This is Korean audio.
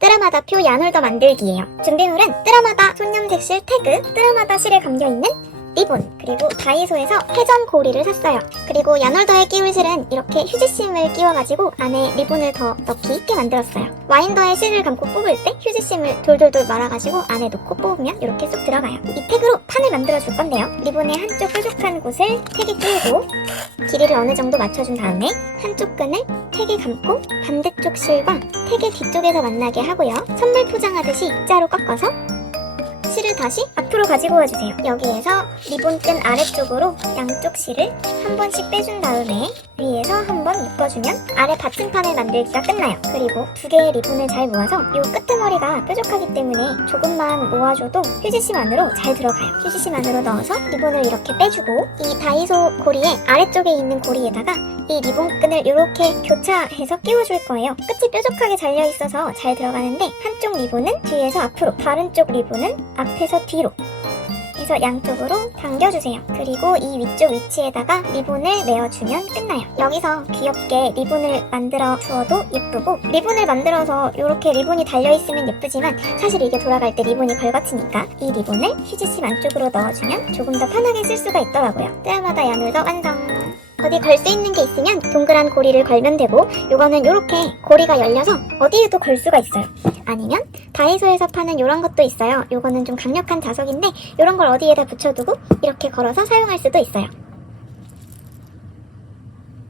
뜨라마다 표 야놀더 만들기예요. 준비물은 뜨라마다 손념색실 태그, 뜨라마다 실에 감겨있는 리본, 그리고 다이소에서 회전 고리를 샀어요. 그리고 야놀더에 끼울 실은 이렇게 휴지심을 끼워가지고 안에 리본을 더 넣기 있게 만들었어요. 와인더에 실을 감고 뽑을 때 휴지심을 돌돌돌 말아가지고 안에 넣고 뽑으면 이렇게 쏙 들어가요. 이 태그로 판을 만들어 줄 건데요. 리본의 한쪽 뾰족한 곳을 택에 끼우고 길이를 어느 정도 맞춰준 다음에 한쪽 끈을 택에 감고 반대쪽 실과 택의 뒤쪽에서 만나게 하고요. 선물 포장하듯이 X자로 꺾어서 실을 다시 앞으로 가지고 와주세요. 여기에서 리본끈 아래쪽으로 양쪽 실을 한 번씩 빼준 다음에 위에서 한 번 묶어주면 아래 받침판을 만들기가 끝나요. 그리고 두 개의 리본을 잘 모아서 이 끄트머리가 뾰족하기 때문에 조금만 모아줘도 휴지심 안으로 잘 들어가요. 휴지심 안으로 넣어서 리본을 이렇게 빼주고 이 다이소 고리의 아래쪽에 있는 고리에다가 이 리본끈을 이렇게 교차해서 끼워줄 거예요. 끝이 뾰족하게 잘려 있어서 잘 들어가는데 한쪽 리본은 뒤에서 앞으로, 다른 쪽 리본은 앞에서 뒤로. 해서 양쪽으로 당겨주세요. 그리고 이 위쪽 위치에다가 리본을 메어주면 끝나요. 여기서 귀엽게 리본을 만들어 주어도 예쁘고 리본을 만들어서 이렇게 리본이 달려있으면 예쁘지만 사실 이게 돌아갈 때 리본이 걸거치니까 이 리본을 휴지심 안쪽으로 넣어주면 조금 더 편하게 쓸 수가 있더라고요. 때마다 야놀더 완성! 어디 걸 수 있는 게 있으면 동그란 고리를 걸면 되고 요거는 이렇게 고리가 열려서 어디에도 걸 수가 있어요. 아니면 다이소에서 파는 이런 것도 있어요. 요거는 좀 강력한 자석인데 이런 걸 어디에다 붙여두고 이렇게 걸어서 사용할 수도 있어요.